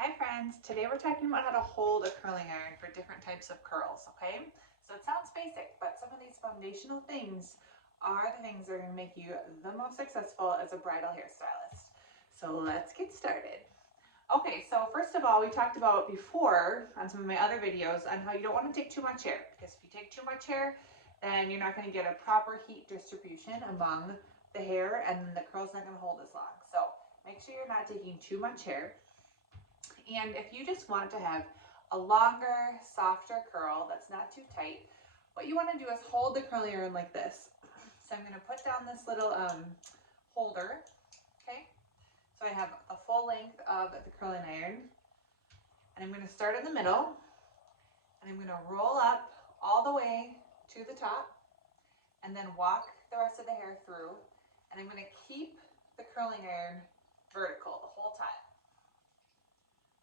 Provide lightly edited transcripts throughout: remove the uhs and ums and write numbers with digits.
Hi friends, today we're talking about how to hold a curling iron for different types of curls, okay? So it sounds basic, but some of these foundational things are the things that are going to make you the most successful as a bridal hairstylist. So let's get started. Okay, so first of all, we talked about before on some of my other videos on how you don't want to take too much hair, because if you take too much hair, then you're not going to get a proper heat distribution among the hair and the curl's not going to hold as long. So make sure you're not taking too much hair. And if you just want to have a longer, softer curl that's not too tight, what you want to do is hold the curling iron like this. So I'm going to put down this little holder, okay? So I have a full length of the curling iron, and I'm going to start in the middle, and I'm going to roll up all the way to the top, and then walk the rest of the hair through, and I'm going to keep the curling iron vertical the whole time.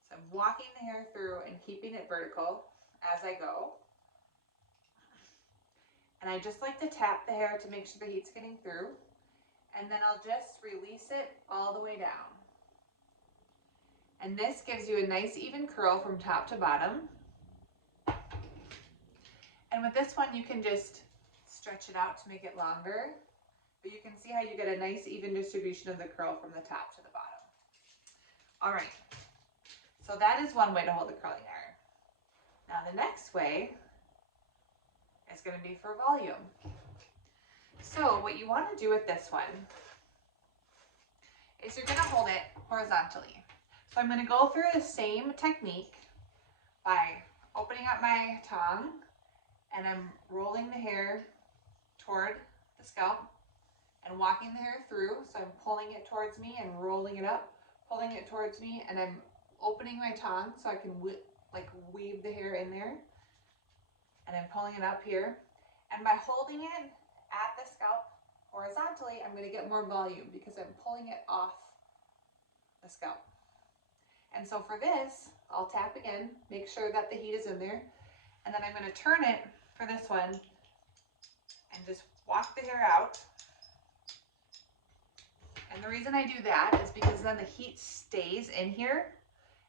So I'm walking the hair through and keeping it vertical as I go. And I just like to tap the hair to make sure the heat's getting through. And then I'll just release it all the way down. And this gives you a nice even curl from top to bottom. And with this one, you can just stretch it out to make it longer. But you can see how you get a nice even distribution of the curl from the top to the bottom. All right. So that is one way to hold the curling iron. Now the next way is going to be for volume. So what you want to do with this one is you're going to hold it horizontally. So I'm going to go through the same technique by opening up my tongue and I'm rolling the hair toward the scalp and walking the hair through. So I'm pulling it towards me and rolling it up, pulling it towards me, and I'm opening my tongue so I can weave the hair in there, and I'm pulling it up here, and by holding it at the scalp horizontally, I'm going to get more volume because I'm pulling it off the scalp. And so for this, I'll tap again, make sure that the heat is in there, and then I'm going to turn it for this one and just walk the hair out. And the reason I do that is because then the heat stays in here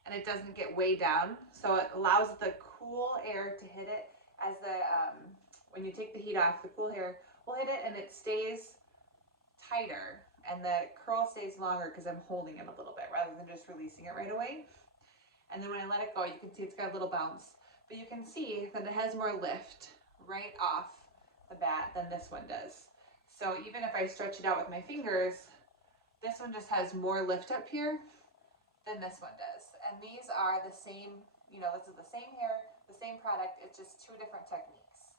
and it doesn't get way down. So it allows the cool air to hit it as when you take the heat off, the cool air will hit it and it stays tighter and the curl stays longer because I'm holding it a little bit rather than just releasing it right away. And then when I let it go, you can see it's got a little bounce, but you can see that it has more lift right off the bat than this one does. So even if I stretch it out with my fingers, this one just has more lift up here than this one does. And these are the same, this is the same hair, the same product, it's just two different techniques.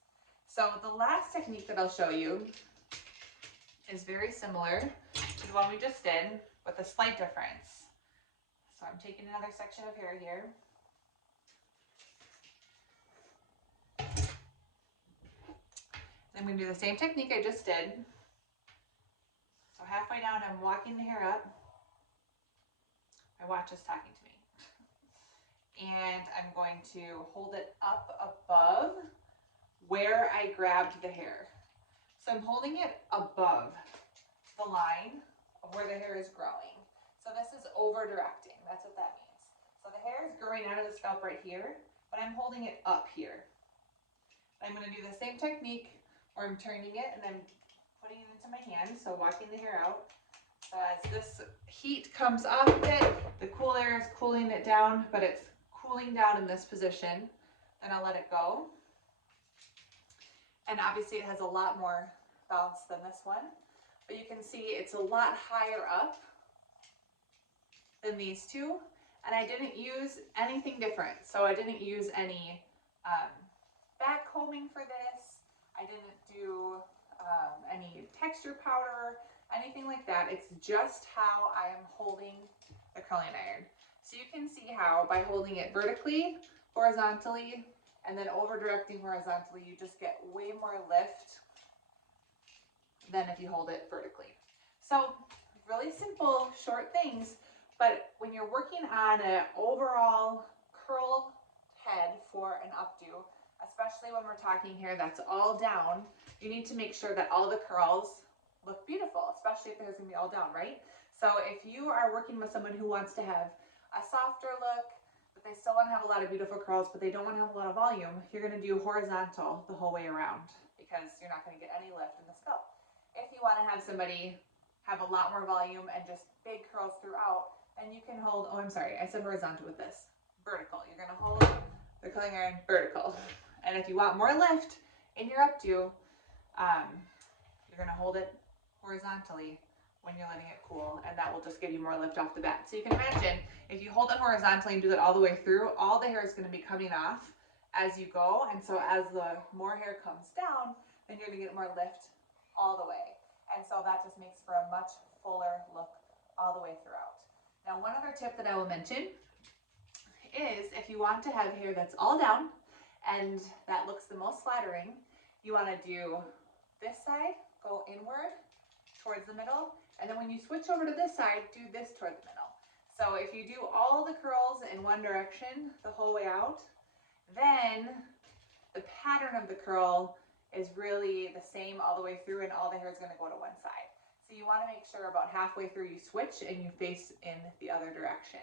So the last technique that I'll show you is very similar to the one we just did, with a slight difference. So I'm taking another section of hair here. I'm going to do the same technique I just did. So halfway down, I'm walking the hair up. My watch is talking to me. And I'm going to hold it up above where I grabbed the hair. So I'm holding it above the line of where the hair is growing. So this is over directing, that's what that means. So the hair is growing out of the scalp right here, but I'm holding it up here. I'm going to do the same technique where I'm turning it and I'm putting it into my hand, so walking the hair out. So as this heat comes off of it, the cool air is cooling it down, but it's cooling down in this position. Then I'll let it go. And obviously it has a lot more bounce than this one, but you can see it's a lot higher up than these two. And I didn't use anything different. So I didn't use any back combing for this. I didn't do any texture powder, anything like that. It's just how I am holding the curling iron. So you can see how by holding it vertically, horizontally, and then over directing horizontally, you just get way more lift than if you hold it vertically. So really simple, short things, but when you're working on an overall curl head for an updo, especially when we're talking hair that's all down, you need to make sure that all the curls look beautiful, especially if the hair's gonna be all down, right? So if you are working with someone who wants to have a softer look, but they still want to have a lot of beautiful curls, but they don't want to have a lot of volume, you're going to do horizontal the whole way around because you're not going to get any lift in the scalp. If you want to have somebody have a lot more volume and just big curls throughout, then you can hold, oh, I'm sorry, I said horizontal with this. Vertical. You're going to hold the curling iron vertical. And if you want more lift in your updo, you're going to hold it horizontally when you're letting it cool, and that will just give you more lift off the bat. So you can imagine if you hold it horizontally and do that all the way through, all the hair is going to be coming off as you go, and so as the more hair comes down, then you're going to get more lift all the way. And so that just makes for a much fuller look all the way throughout. Now, one other tip that I will mention is if you want to have hair that's all down and that looks the most flattering, you want to do this side, go inward towards the middle, and then when you switch over to this side, do this toward the middle. So if you do all the curls in one direction the whole way out, then the pattern of the curl is really the same all the way through, and all the hair is going to go to one side. So you want to make sure about halfway through you switch and you face in the other direction,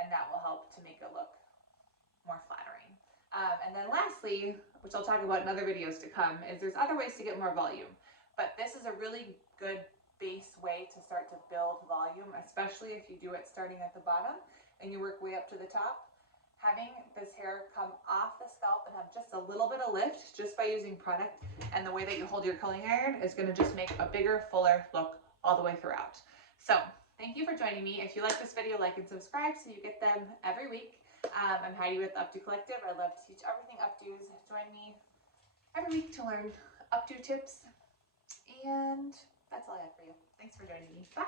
and that will help to make it look more flattering. And then lastly, which I'll talk about in other videos to come, is there's other ways to get more volume. But this is a really good base way to start to build volume, especially if you do it starting at the bottom and you work way up to the top. Having this hair come off the scalp and have just a little bit of lift just by using product and the way that you hold your curling iron is going to just make a bigger, fuller look all the way throughout. So thank you for joining me. If you like this video, like and subscribe so you get them every week. I'm Heidi with Updo Collective. I love to teach everything updos. Join me every week to learn updo tips. And that's all I have for you. Thanks for joining me. Bye.